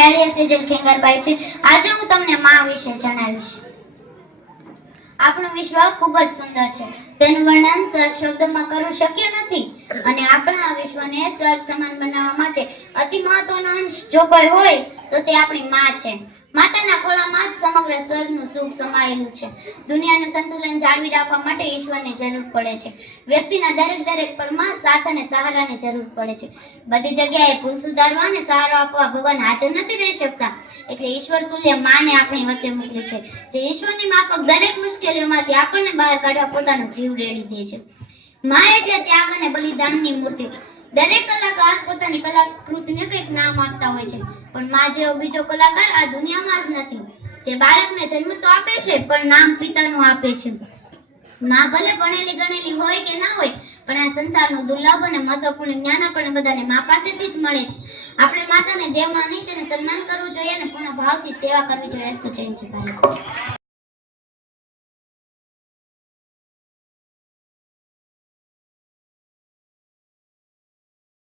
મારી આલિયા સેજલ ખેંગારભાઈ છે। આજે હું તમને માં વિશે જણાવીશ। આપણું વિશ્વ ખૂબ જ સુંદર છે, તેનું વર્ણન સર શબ્દમાં કરવું શક્ય નથી અને આપણા વિશ્વને સ્વર્ગ સમાન બનાવવા માટે અતિ મહત્વનો અંશ જો કોઈ હોય તો તે આપણી માં છે। માતાના ખોળામાં જ સમગ્ર સ્વર્ગનું સુખ સમાયેલું છે। દુનિયાનું સંતુલન જાળવી રાખવા માટે ઈશ્વરની જરૂર પડે છે। વ્યક્તિના દરેક પળમાં સાથ અને સહારાની જરૂર પડે છે। બધી જગ્યાએ ભૂલ સુધારવા અને સહારો આપવા ભગવાન હાજર નથી રહી શકતા, એટલે ઈશ્વર તુલ્ય માને આપણી વચ્ચે મોકલી છે, જે ઈશ્વરની માફક દરેક મુશ્કેલીઓમાંથી આપણને બહાર કાઢવા પોતાનો જીવ રેડી દે છે। માં એટલે ત્યાગ અને બલિદાનની મૂર્તિ। દરેક કલાકાર પોતાની કલાકૃતિને કંઈક નામ આપતા હોય છે, પણ માં જેવો બીજો કલાકાર આ દુનિયામાં જ નથી, જે બાળકને જન્મ તો આપે છે પણ નામ પિતાનું આપે છે। માં ભલે ભણેલી ગણેલી હોય કે ના હોય, પણ આ સંસારનું દુર્લભ અને મહત્વપૂર્ણ જ્ઞાન આપણને બધાને માં પાસેથી જ મળે છે। આપણે માતાને દેવમાં નહીં, તેનું સન્માન કરવું જોઈએ અને પૂર્ણ ભાવથી સેવા કરવી જોઈએ।